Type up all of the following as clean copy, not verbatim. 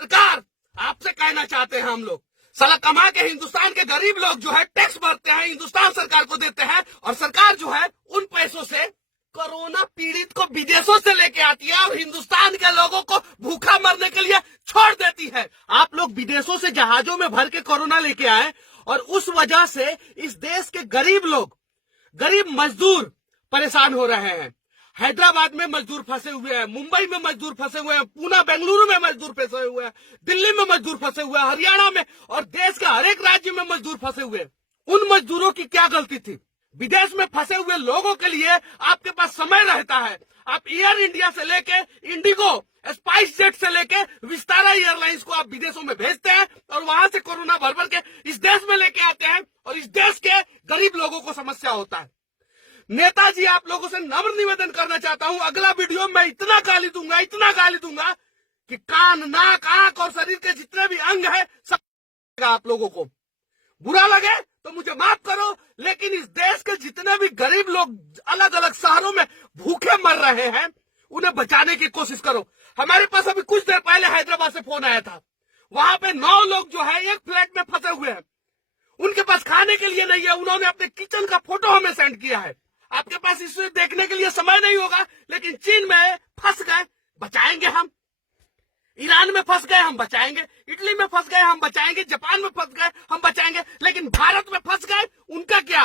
सरकार, आपसे कहना चाहते हैं हम लोग, साला कमा के हिंदुस्तान के गरीब लोग जो है टैक्स भरते हैं, हिंदुस्तान सरकार को देते हैं, और सरकार जो है उन पैसों से कोरोना पीड़ित को विदेशों से लेके आती है और हिंदुस्तान के लोगों को भूखा मरने के लिए छोड़ देती है। आप लोग विदेशों से जहाजों में भर के कोरोना लेके आए और उस वजह से इस देश के गरीब लोग, गरीब मजदूर परेशान हो रहे हैं। हैदराबाद में मजदूर फंसे हुए हैं, मुंबई में मजदूर फंसे हुए हैं, पूना बेंगलुरु में मजदूर फंसे हुए हैं, दिल्ली में मजदूर फंसे हुए हैं, हरियाणा में और देश के हर एक राज्य में मजदूर फंसे हुए हैं। उन मजदूरों की क्या गलती थी? विदेश में फंसे हुए लोगों के लिए आपके पास समय रहता है। आप एयर इंडिया से लेके इंडिगो, स्पाइस जेट से लेके विस्तारा एयरलाइंस को आप विदेशों में भेजते हैं और वहां से कोरोना भर भर के इस देश में लेके आते हैं और इस देश के गरीब लोगों को समस्या होता है। नेताजी, आप लोगों से नम्र निवेदन करना चाहता हूं, अगला वीडियो में इतना गाली दूंगा कि कान, नाक, आंख और शरीर के जितने भी अंग है सब आप लोगों को बुरा लगे तो मुझे माफ करो, लेकिन इस देश के जितने भी गरीब लोग अलग अलग शहरों में भूखे मर रहे हैं उन्हें बचाने की कोशिश करो। हमारे पास अभी कुछ देर पहले हैदराबाद से फोन आया था, वहां पे 9 लोग जो है एक फ्लैट में फंसे हुए हैं, उनके पास खाने के लिए नहीं है। उन्होंने अपने किचन का फोटो हमें सेंड किया है। आपके पास इसे देखने के लिए समय नहीं होगा, लेकिन चीन में फंस गए, बचाएंगे हम। ईरान में फंस गए, हम बचाएंगे। इटली में फंस गए, हम बचाएंगे। जापान में फंस गए, हम बचाएंगे। लेकिन भारत में फंस गए, उनका क्या?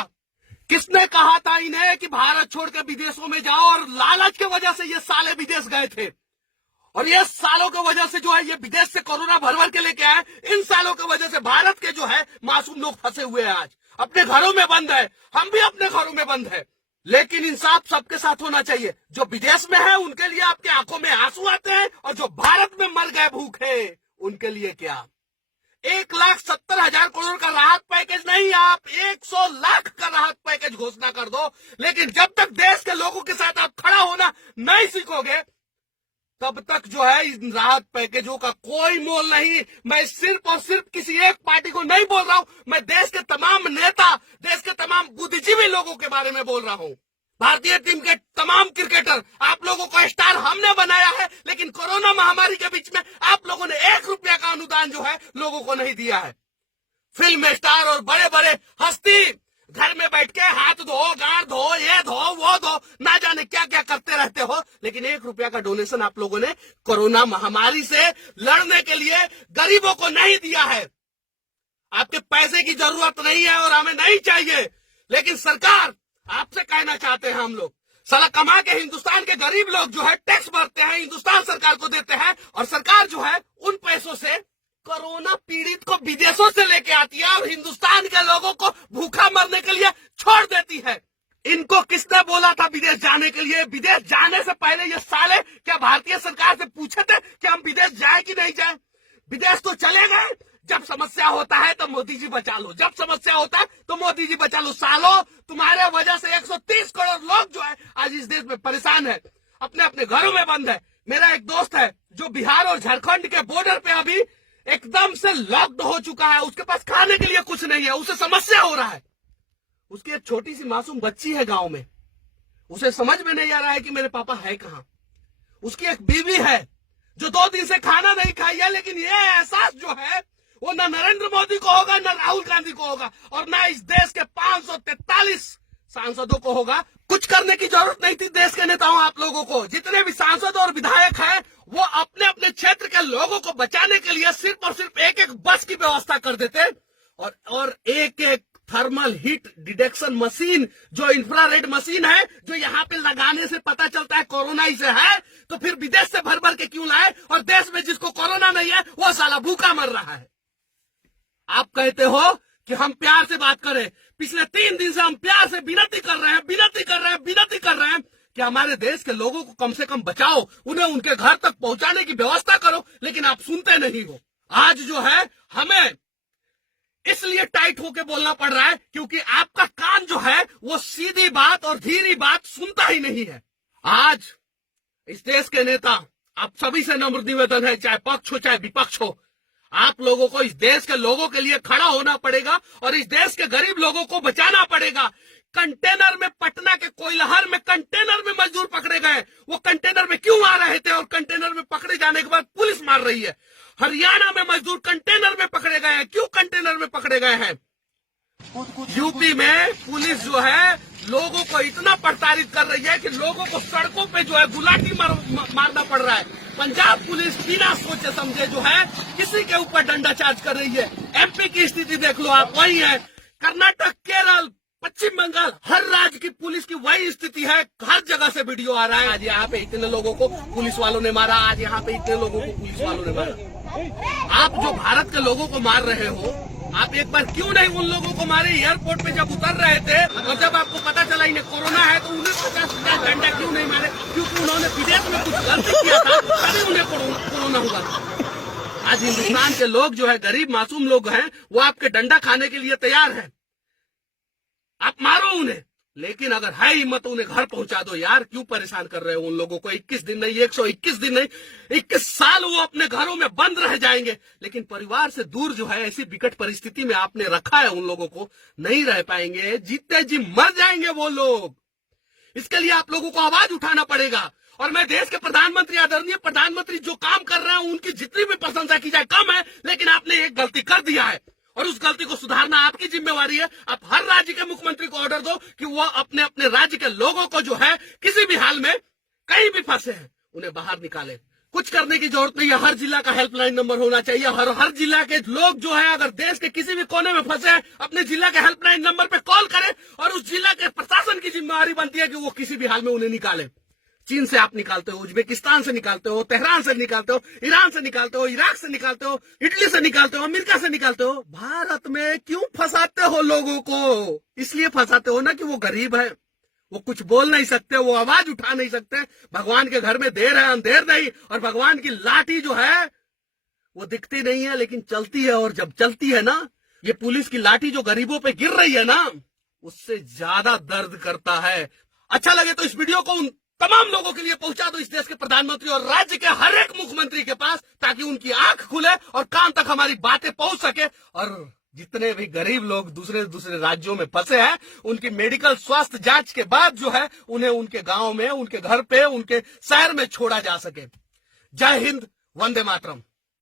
किसने कहा था इन्हें कि भारत छोड़ के विदेशों में जाओ? और लालच की वजह से ये साले विदेश गए थे, और ये सालों की वजह से जो है ये विदेश से कोरोना भर भर के लेके आए। इन सालों की वजह से भारत के जो है मासूम लोग फंसे हुए हैं, आज अपने घरों में बंद है। हम भी अपने घरों में बंद है, लेकिन इंसाफ सबके साथ होना चाहिए। जो विदेश में है उनके लिए आपके आंखों में आंसू आते हैं, और जो भारत में मर गए भूखे उनके लिए क्या? 1,70,000 करोड़ का राहत पैकेज नहीं, आप 100 लाख का राहत पैकेज घोषणा कर दो। लेकिन जब तक देश के लोगों के साथ आप खड़ा होना नहीं सीखोगे, तब तक जो है इन राहत पैकेजों का कोई मोल नहीं। मैं सिर्फ और सिर्फ किसी एक पार्टी को नहीं बोल रहा हूं, मैं देश के तमाम नेता, देश के तमाम बुद्धिजीवी लोगों के बारे में बोल रहा हूं। भारतीय टीम के तमाम क्रिकेटर, आप लोगों को स्टार हमने बनाया है, लेकिन कोरोना महामारी के बीच में आप लोगों ने 1 रुपया का अनुदान जो है लोगों को नहीं दिया है। फिल्म स्टार और बड़े बड़े हस्ती घर में बैठ के हाथ धो, गांड धो, ये धो, वो धो, ना जाने क्या क्या करते रहते हो, लेकिन 1 रुपया का डोनेशन आप लोगों ने कोरोना महामारी से लड़ने के लिए गरीबों को नहीं दिया है। आपके पैसे की जरूरत नहीं है और हमें नहीं चाहिए, लेकिन सरकार, आपसे कहना चाहते हैं हम लोग, साला कमा के हिंदुस्तान के गरीब लोग जो है टैक्स भरते हैं, हिंदुस्तान सरकार को देते हैं, और सरकार जो है उन पैसों से कोरोना पीड़ित को विदेशों से लेके आती है और हिंदुस्तान के लोगों को भूखा मरने के लिए छोड़ देती है। इनको किसने बोला था विदेश जाने के लिए? विदेश जाने से पहले ये साले क्या भारतीय सरकार से पूछे थे कि हम विदेश जाए कि नहीं जाए? विदेश तो चले गए। जब समस्या होता है तो मोदी जी बचा लो, जब समस्या होता है तो मोदी जी बचा लो। सालों, तुम्हारे वजह से 130 करोड़ लोग जो है आज इस देश में परेशान है, अपने अपने घरों में बंद है। मेरा एक दोस्त है जो बिहार और झारखंड के बॉर्डर पे अभी एकदम से लॉक्ड हो चुका है, उसके पास खाने के लिए कुछ नहीं है, उसे समस्या हो रहा है। उसकी एक छोटी सी मासूम बच्ची है गांव में, उसे समझ में नहीं आ रहा है कि मेरे पापा है कहां। उसकी एक बीवी है जो 2 दिन से खाना नहीं खाई है, लेकिन ये एहसास जो है वो न नरेंद्र मोदी को होगा, न राहुल गांधी को होगा, और न इस देश के 543 सांसदों को होगा। कुछ करने की जरूरत नहीं थी देश के नेताओं, आप लोगों को। जितने भी सांसद और विधायक हैं वो अपने अपने क्षेत्र के लोगों को बचाने के लिए सिर्फ और सिर्फ एक एक बस की व्यवस्था कर देते, और एक एक थर्मल हीट डिटेक्शन मशीन, जो इंफ्रारेड मशीन है, जो यहाँ पे लगाने से पता चलता है कोरोना इसे है, तो फिर विदेश से भर भर के क्यों लाए? और देश में जिसको कोरोना नहीं है वो साला भूखा मर रहा है। आप कहते हो कि हम प्यार से बात करें, पिछले 3 दिन से हम प्यार से विनती कर रहे हैं कि हमारे देश के लोगों को कम से कम बचाओ, उन्हें उनके घर तक पहुंचाने की व्यवस्था करो, लेकिन आप सुनते नहीं हो। आज जो है हमें इसलिए टाइट होके बोलना पड़ रहा है क्योंकि आपका कान जो है वो सीधी बात और धीरी बात सुनता ही नहीं है। आज इस देश के नेता, आप सभी से नम्र निवेदन है, चाहे पक्ष हो चाहे विपक्ष हो, आप लोगों को इस देश के लोगों के लिए खड़ा होना पड़ेगा और इस देश के गरीब लोगों को बचाना पड़ेगा। कंटेनर में, पटना के कोइलहर में कंटेनर में मजदूर पकड़े गए, वो कंटेनर में क्यों आ रहे थे और कंटेनर में पकड़े जाने के बाद पुलिस मार रही है। हरियाणा में मजदूर कंटेनर में पकड़े गए हैं। क्यों कंटेनर में पकड़े गए हैं? यूपी में पुलिस जो है लोगों को इतना प्रताड़ित कर रही है कि लोगों को सड़कों पे जो है गुलाटी मारना पड़ रहा है। पंजाब पुलिस बिना सोचे समझे जो है किसी के ऊपर डंडा चार्ज कर रही है। एमपी की स्थिति देख लो आप, वही है। कर्नाटक, केरल, पश्चिम बंगाल, हर राज्य की पुलिस की वही स्थिति है। हर जगह से वीडियो आ रहा है, आज यहाँ पे इतने लोगों को पुलिस वालों ने मारा, आज यहाँ पे इतने लोगों को पुलिस वालों ने मारा। आप जो भारत के लोगों को मार रहे हो, आप एक बार क्यों नहीं उन लोगों को मारे? एयरपोर्ट पे जब उतर रहे थे और जब आपको पता चला इन्हें कोरोना है तो उन्हें 50 डंडा क्यों नहीं मारे? क्योंकि उन्होंने विदेश में कुछ गलती किया था, तभी उन्हें कोरोना हुआ। आज हिंदुस्तान के लोग जो है, गरीब मासूम लोग हैं, वो आपके डंडा खाने के लिए तैयार है। आप मारो उन्हें, लेकिन अगर है हिम्मत तो उन्हें घर पहुंचा दो यार। क्यों परेशान कर रहे हो उन लोगों को? 21 दिन नहीं, 121 दिन नहीं, 21 साल वो अपने घरों में बंद रह जाएंगे, लेकिन परिवार से दूर जो है ऐसी विकट परिस्थिति में आपने रखा है उन लोगों को, नहीं रह पाएंगे, जीते जी मर जाएंगे वो लोग। इसके लिए आप लोगों को आवाज उठाना पड़ेगा। और मैं देश के प्रधानमंत्री, आदरणीय प्रधानमंत्री जो काम कर रहे हैं उनकी जितनी भी प्रशंसा की जाए कम है, लेकिन आपने एक गलती कर दिया है और उस गलती को सुधारना आपकी जिम्मेवारी है। आप हर राज्य के मुख्यमंत्री को ऑर्डर दो कि वो अपने अपने राज्य के लोगों को जो है किसी भी हाल में कहीं भी फंसे हैं उन्हें बाहर निकाले। कुछ करने की जरूरत नहीं है, हर जिला का हेल्पलाइन नंबर होना चाहिए। हर जिला के लोग जो है अगर देश के किसी भी कोने में फंसे हैं, अपने जिला के हेल्पलाइन नंबर पे कॉल करें और उस जिला के प्रशासन की जिम्मेवारी बनती है कि वो किसी भी हाल में उन्हें निकाले। चीन से आप निकालते हो, उज्बेकिस्तान से निकालते हो, तेहरान से निकालते हो, ईरान से निकालते हो, इराक से निकालते हो, इटली से निकालते हो, अमेरिका से निकालते हो। भारत में क्यों फंसाते हो लोगों को? इसलिए फंसाते हो ना कि वो गरीब है, वो कुछ बोल नहीं सकते, वो आवाज उठा नहीं सकते। भगवान के घर में देर है अंधेर नहीं, और भगवान की लाठी जो है वो दिखती नहीं है लेकिन चलती है। और जब चलती है ना, ये पुलिस की लाठी जो गरीबों पे गिर रही है ना, उससे ज्यादा दर्द करता है। अच्छा लगे तो इस वीडियो को उन तमाम लोगों के लिए पहुंचा दो, इस देश के प्रधानमंत्री और राज्य के हर एक मुख्यमंत्री के पास, ताकि उनकी आंख खुले और कान तक हमारी बातें पहुंच सके। और जितने भी गरीब लोग दूसरे दूसरे राज्यों में फंसे हैं, उनकी मेडिकल स्वास्थ्य जांच के बाद जो है उन्हें उनके गांव में, उनके घर पे, उनके शहर में छोड़ा जा सके। जय हिंद, वंदे मातरम।